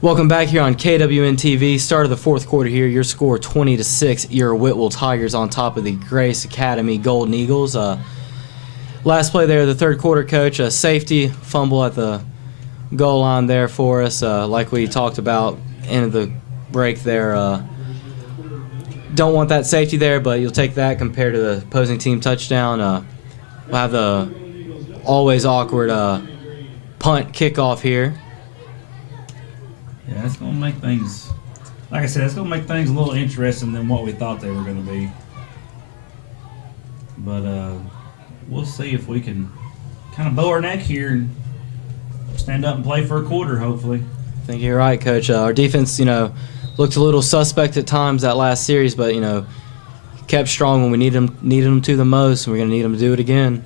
Welcome back here on KWN TV. Start of the fourth quarter here. Your score 20-6. Your Whitwell Tigers on top of the Grace Academy Golden Eagles. Last play there, the third quarter, Coach. A safety fumble at the goal line there for us. Like we talked about, end of the break there. Don't want that safety there, but you'll take that compared to the opposing team touchdown. We'll have the always awkward punt kickoff here. Yeah, it's going to make things, like I said, it's going to make things a little interesting than what we thought they were going to be. But we'll see if we can kind of bow our neck here and stand up and play for a quarter, hopefully. I think you're right, Coach. Our defense, looked a little suspect at times that last series, but, kept strong when we needed them to the most, and we're going to need them to do it again.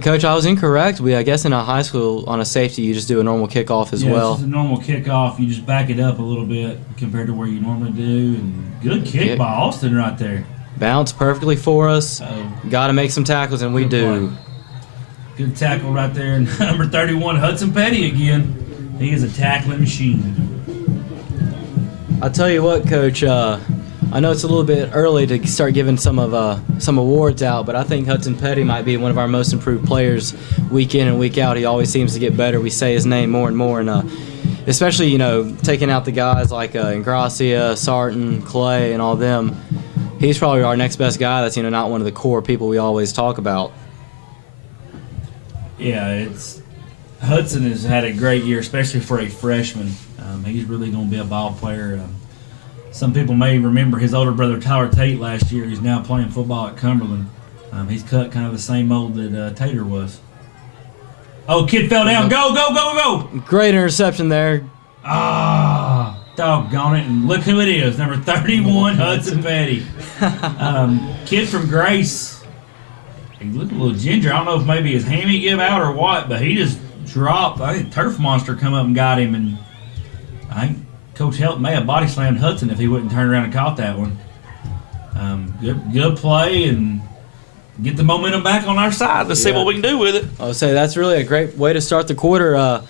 Coach, I was incorrect. I guess in a high school, on a safety, you just do a normal kickoff as well. Yeah, it's just a normal kickoff. You just back it up a little bit compared to where you normally do. And good kick by Austin right there. Bounced perfectly for us. Got to make some tackles, and we do. Good tackle right there. Number 31, Hudson Petty again. He is a tackling machine. I'll tell you what, Coach. I know it's a little bit early to start giving some awards out, but I think Hudson Petty might be one of our most improved players week in and week out. He always seems to get better. We say his name more and more, and especially taking out the guys like Ingracia, Sarton, Clay, and all them. He's probably our next best guy. That's not one of the core people we always talk about. Yeah, Hudson has had a great year, especially for a freshman. He's really going to be a ball player. Some people may remember his older brother Tyler Tate last year. He's now playing football at Cumberland. He's cut kind of the same mold that Tater was. Oh, kid fell down. Go, go, go, go. Great interception there. Ah, doggone it. And look who it is, number 31, Hudson Petty. Kid from Grace. He looked a little ginger. I don't know if maybe his hammy give out or what, but he just dropped. I think Turf Monster come up and got him, and I think Coach Helton may have body slammed Hudson if he wouldn't turn around and caught that one. Good play, and get the momentum back on our side. Let's see what we can do with it. I would say that's really a great way to start the quarter.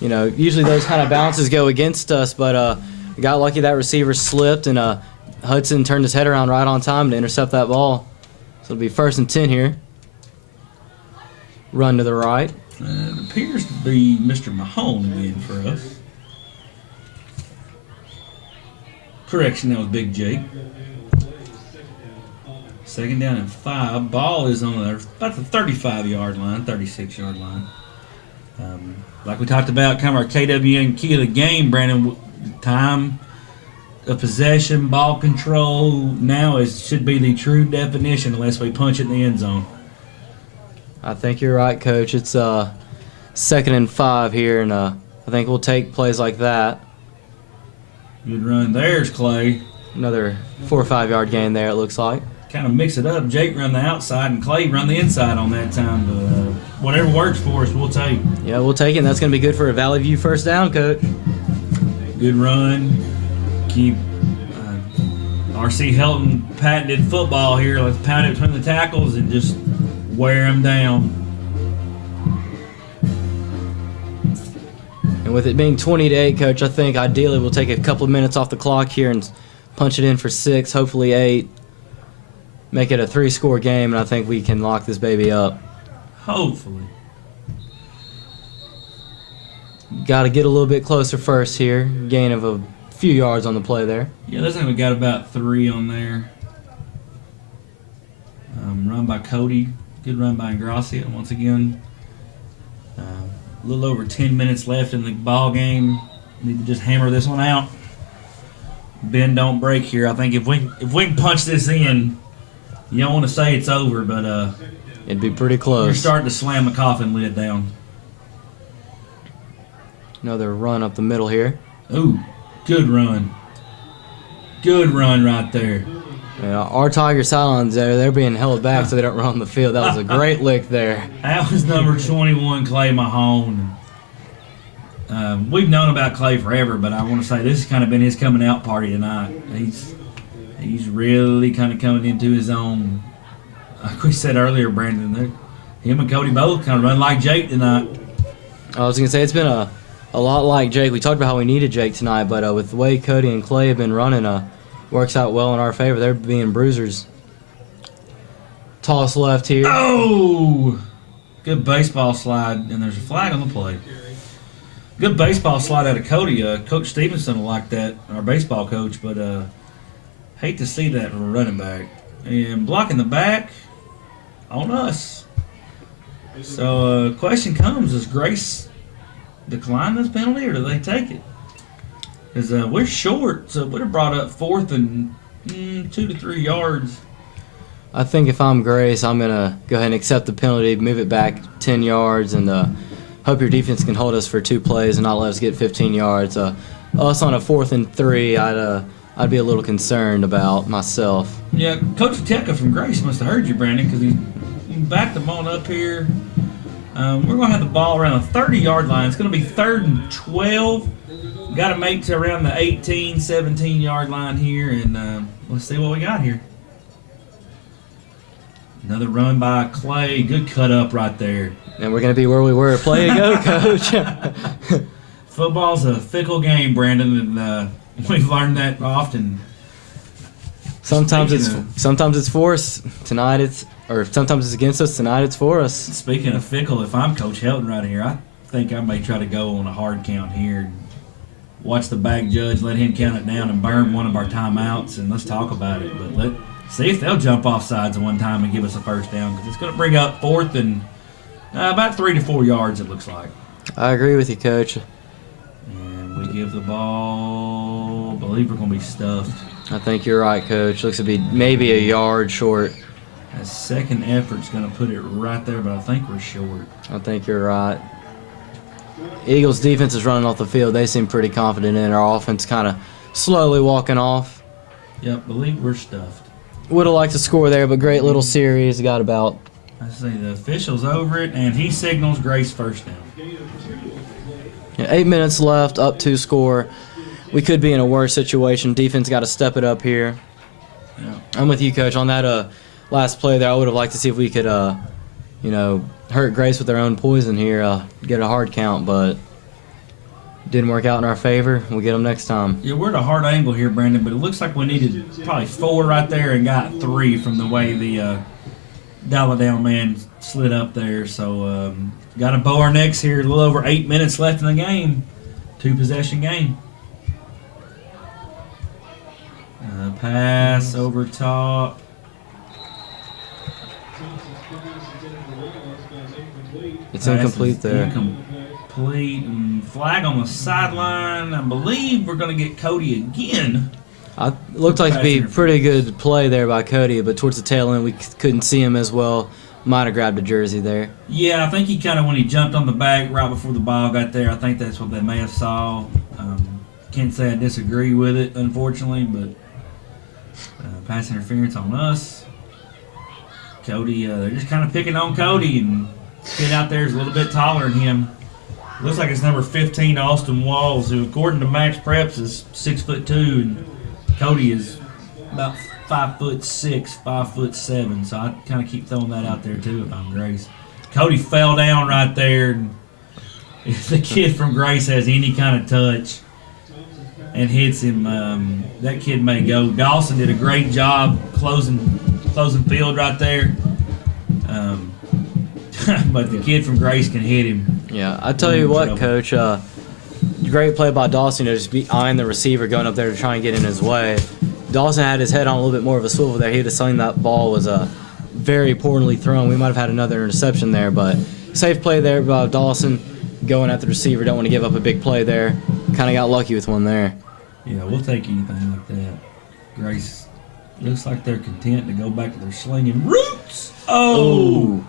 Usually those kind of bounces go against us, but we got lucky that receiver slipped, and Hudson turned his head around right on time to intercept that ball. So it'll be 1st and 10 here. Run to the right. It appears to be Mr. Mahone again for us. Correction, that was Big Jake. 2nd down and 5. Ball is on about the 35-yard line, 36-yard line. Like we talked about, kind of our KWN key of the game, Brandon, time of possession, ball control, now should be the true definition unless we punch it in the end zone. I think you're right, Coach. It's 2nd and 5 here, and I think we'll take plays like that. Good run. There's Clay. Another 4 or 5 yard gain there, it looks like. Kind of mix it up. Jake run the outside and Clay run the inside on that time. But whatever works for us, we'll take. Yeah, we'll take it. And that's going to be good for a Valley View 1st down, Coach. Good run. Keep R.C. Helton patented football here. Let's pound it between the tackles and just wear them down. And with it being 20-8, Coach, I think ideally we'll take a couple of minutes off the clock here and punch it in for 6, hopefully 8. Make it a 3-score game, and I think we can lock this baby up. Hopefully. Got to get a little bit closer first here. Gain of a few yards on the play there. Yeah, looks like we got about 3 on there. Run by Cody. Good run by Ingracia once again. A little over 10 minutes left in the ball game. Need to just hammer this one out. Bend don't break here. I think if we can punch this in, you don't want to say it's over, but it'd be pretty close. You're starting to slam the coffin lid down. Another run up the middle here. Ooh, good run. Good run right there. Yeah, our Tiger Cylons they're being held back so they don't run the field. That was a great lick there. That was number 21, Clay Mahone. We've known about Clay forever, but I want to say this has kind of been his coming out party tonight. He's really kind of coming into his own. Like we said earlier, Brandon, him and Cody both kind of run like Jake tonight. I was gonna say it's been a lot like Jake. We talked about how we needed Jake tonight, but with the way Cody and Clay have been running, works out well in our favor. They're being bruisers. Toss left here. Oh! Good baseball slide, and there's a flag on the play. Good baseball slide out of Cody. Coach Stevenson will like that, our baseball coach, but hate to see that from a running back. And blocking the back on us. So question comes, does Grace decline this penalty or do they take it? Because we're short, so it would have brought up 4th and 2 to 3 yards. I think if I'm Grace, I'm going to go ahead and accept the penalty, move it back 10 yards, and hope your defense can hold us for 2 plays and not let us get 15 yards. Us on a 4th and 3, I'd be a little concerned about myself. Yeah, Coach Teka from Grace must have heard you, Brandon, because he backed them on up here. We're going to have the ball around the 30-yard line. It's going to be 3rd and 12. Got to make to around the 18, 17-yard line here, and let's see what we got here. Another run by Clay. Good cut up right there. And we're going to be where we were a play ago, Coach. Football's a fickle game, Brandon, and we've learned that often. Sometimes it's for us. Sometimes it's against us. Tonight it's for us. Speaking of fickle, if I'm Coach Helton right here, I think I may try to go on a hard count here and watch the back judge, let him count it down and burn one of our timeouts, and let's talk about it. But let's see if they'll jump off sides one time and give us a first down, because it's going to bring up 4th and about 3 to 4 yards, it looks like. I agree with you, Coach. And we give the ball, I believe we're going to be stuffed. I think you're right, Coach. Looks to be maybe a yard short. That second effort's going to put it right there, but I think we're short. I think you're right. Eagles' defense is running off the field. They seem pretty confident in it. Our offense kind of slowly walking off. Yep, believe we're stuffed. Would have liked to score there, but great little series. Got about... I see the official's over it, and he signals Grace first down. 8 minutes left, up 2 score. We could be in a worse situation. Defense got to step it up here. Yeah. I'm with you, Coach. On that last play there, I would have liked to see if we could, hurt Grace with their own poison here, get a hard count, but didn't work out in our favor. We'll get them next time. Yeah, we're at a hard angle here, Brandon, but it looks like we needed probably 4 right there and got 3 from the way the dollar down man slid up there. So got to bow our necks here. A little over 8 minutes left in the game. 2-possession game. Pass over top. It's incomplete there. Incomplete. And flag on the sideline. I believe we're going to get Cody again. It looked like to be a pretty good play there by Cody, but towards the tail end we couldn't see him as well. Might have grabbed a jersey there. Yeah, I think he kind of, when he jumped on the back right before the ball got there, I think that's what they may have saw. Can't say I disagree with it, unfortunately, but pass interference on us. Cody, they're just kind of picking on Cody, and kid out there is a little bit taller than him. Looks like it's number 15, Austin Walls, who according to Max Preps is 6'2", and Cody is about 5'6", 5'7". So I kind of keep throwing that out there too if I'm Grace. Cody fell down right there, and if the kid from Grace has any kind of touch and hits him, that kid may go. Dawson did a great job closing field right there. But the kid from Grace can hit him. Yeah, I tell you what, Coach, great play by Dawson to just be eyeing the receiver going up there to try and get in his way. Dawson had his head on a little bit more of a swivel there. He would have seen that ball was very poorly thrown. We might have had another interception there, but safe play there by Dawson going at the receiver. Don't want to give up a big play there. Kind of got lucky with one there. Yeah, we'll take anything like that. Grace looks like they're content to go back to their slinging roots. Oh!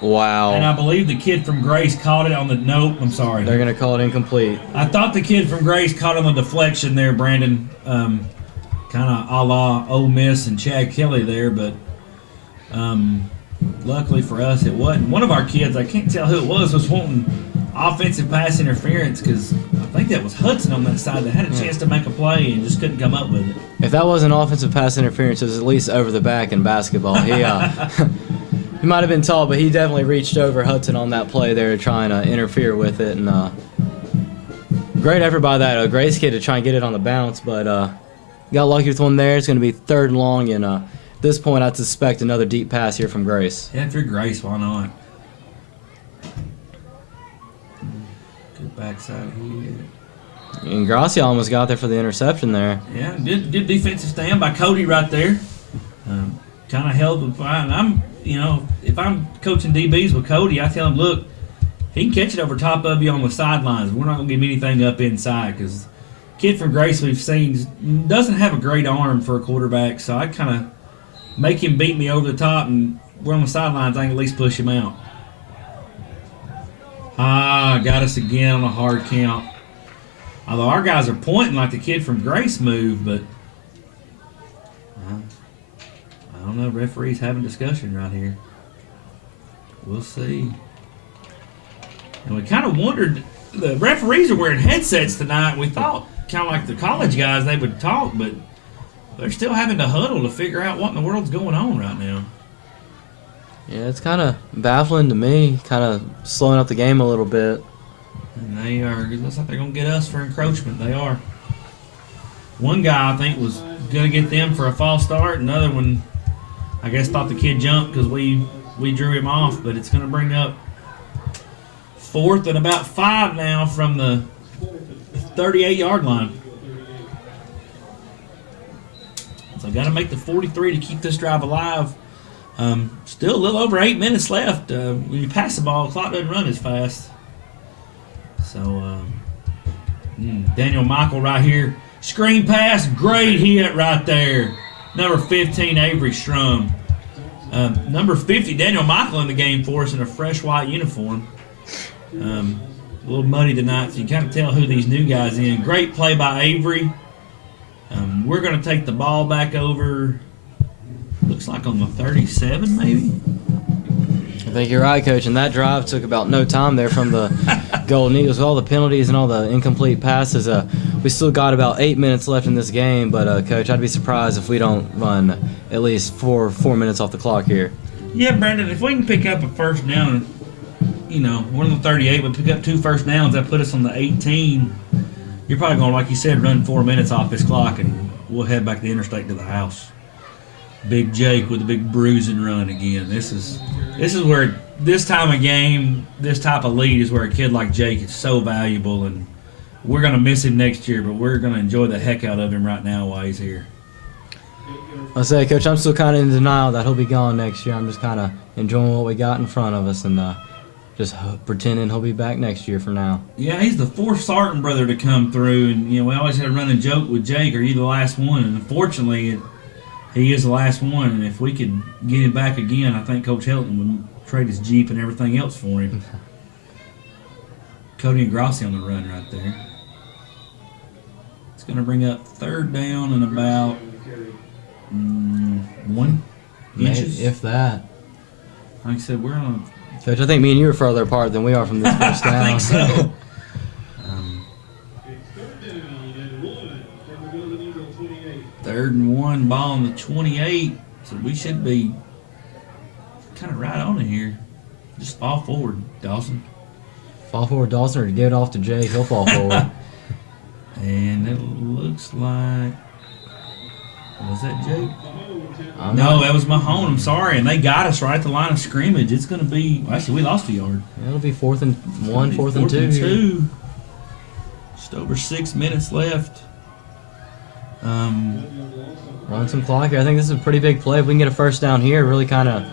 Wow. And I believe the kid from Grace caught it on the... Nope, I'm sorry. They're going to call it incomplete. I thought the kid from Grace caught it on the deflection there, Brandon. Kind of a la Ole Miss and Chad Kelly there, but luckily for us it wasn't. One of our kids, I can't tell who it was wanting offensive pass interference because I think that was Hudson on that side that had a chance to make a play and just couldn't come up with it. If that wasn't offensive pass interference, it was at least over the back in basketball. He He might have been tall, but he definitely reached over Hudson on that play there, trying to interfere with it. And great effort by that Grace kid to try and get it on the bounce, but got lucky with one there. It's going to be 3rd and long, and at this point, I'd suspect another deep pass here from Grace. Yeah, if you're Grace, why not? Good backside here. And Gracia almost got there for the interception there. Yeah, good defensive stand by Cody right there. Kind of held the line. If I'm coaching DBs with Cody, I tell him, look, he can catch it over top of you on the sidelines. We're not going to give him anything up inside because kid from Grace we've seen doesn't have a great arm for a quarterback, so I kind of make him beat me over the top, and we're on the sidelines. I can at least push him out. Got us again on a hard count. Although our guys are pointing like the kid from Grace moved, but I don't know. Referees having discussion right here. We'll see. And we kind of wondered, the referees are wearing headsets tonight. We thought, kind of like the college guys, they would talk, but they're still having to huddle to figure out what in the world's going on right now. Yeah, it's kind of baffling to me, kind of slowing up the game a little bit. And they are, it looks like they're going to get us for encroachment. They are. One guy, I think, was going to get them for a false start. Another one, I guess, thought the kid jumped because we drew him off. But it's going to bring up 4th and about 5 now from the 38-yard line. So got to make the 43 to keep this drive alive. Still a little over 8 minutes left. When you pass the ball, the clock doesn't run as fast. So, Daniel Michael right here. Screen pass, great hit right there. Number 15, Avery Strum. Number 50, Daniel Michael in the game for us in a fresh white uniform. A little muddy tonight, so you kind of tell who these new guys in. Great play by Avery. We're going to take the ball back over, looks like on the 37 maybe. I think you're right, Coach, and that drive took about no time there from the Golden Eagles. With all the penalties and all the incomplete passes, we still got about 8 minutes left in this game, but, Coach, I'd be surprised if we don't run at least four minutes off the clock here. Yeah, Brandon, if we can pick up a first down, we're on the 38, but pick up 2 first downs, that put us on the 18. You're probably going, like you said, run 4 minutes off this clock, and we'll head back to the interstate to the house. Big Jake with a big bruising run again. This is where this time of game, this type of lead is where a kid like Jake is so valuable, and we're going to miss him next year, but we're going to enjoy the heck out of him right now while he's here. I'll say, Coach, I'm still kind of in denial that he'll be gone next year. I'm just kind of enjoying what we got in front of us and just pretending he'll be back next year for now. Yeah, he's the 4th Sarton brother to come through, and we always had a running joke with Jake, are you the last one? And unfortunately, he is the last one, and if we could get him back again, I think Coach Helton would trade his Jeep and everything else for him. Cody and Grossi on the run right there. It's going to bring up 3rd down and about 1 inches. If that. Like I said, we're on. Coach, I think me and you are further apart than we are from this first down. I think so. 3rd and 1, ball on the 28. So we should be kind of right on it here. Just fall forward, Dawson. Fall forward, Dawson, or to give it off to Jake. He'll fall forward. And it looks like. Was that Jake? No, that was Mahone. I'm sorry. And they got us right at the line of scrimmage. It's going to be. Well, actually, we lost a yard. It'll be 4th and 1, 4th and 2. Just over 6 minutes left. Run some clock here. I think this is a pretty big play. If we can get a first down here, really kind of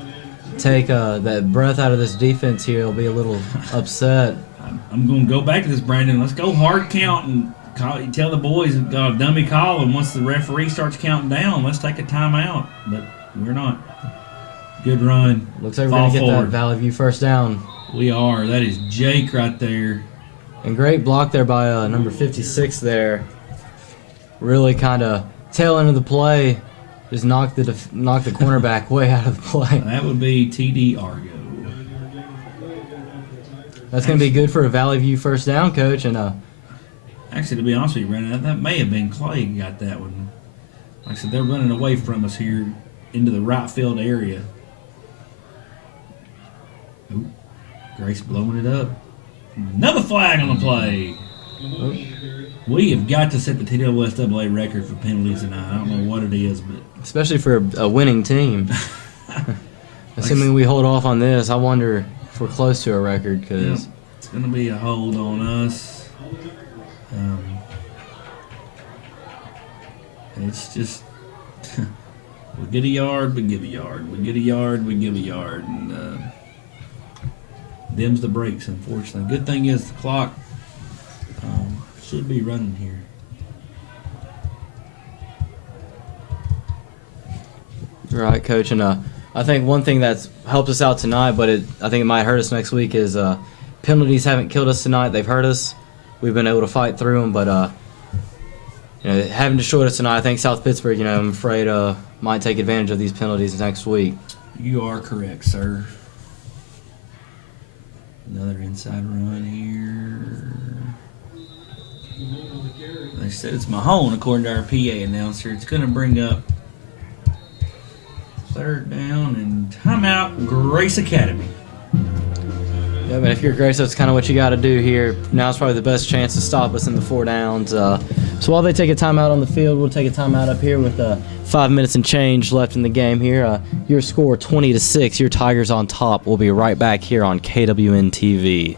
take that breath out of this defense here. They'll be a little upset. I'm going to go back to this, Brandon. Let's go hard count and tell the boys got a dummy call, and once the referee starts counting down, let's take a timeout. But we're not. Good run. Looks like we're going to get that Valley View first down. We are. That is Jake right there. And great block there by number 56 there. Really kind of tail end of the play, just knocked the cornerback way out of the play. That would be T.D. Argo. That's going to be good for a Valley View first down, Coach. And actually, to be honest with you, Brandon, that may have been Clay got that one. Like I said, they're running away from us here into the right field area. Ooh, Grace blowing it up. Another flag on the play. Oh. We have got to set the TWSAA record for penalties tonight. I don't know what it is, but Especially for a winning team. Assuming we hold off on this, I wonder if we're close to a record because it's going to be a hold on us. It's just we get a yard, we give a yard. We get a yard, we give a yard, and them's the breaks. Unfortunately, good thing is the clock should be running here. Right, Coach, and I think one thing that's helped us out tonight, but I think it might hurt us next week, is penalties haven't killed us tonight. They've hurt us. We've been able to fight through them, but having destroyed us tonight, I think South Pittsburgh, I'm afraid, might take advantage of these penalties next week. You are correct, sir. Another inside run here. They said it's Mahone, according to our PA announcer. It's going to bring up third down and timeout, Grace Academy. Yeah, but if you're Grace, that's kind of what you got to do here. Now's probably the best chance to stop us in the 4 downs. So while they take a timeout on the field, we'll take a timeout up here with 5 minutes and change left in the game here. Your score 20-6. Your Tigers on top. We'll be right back here on KWN TV.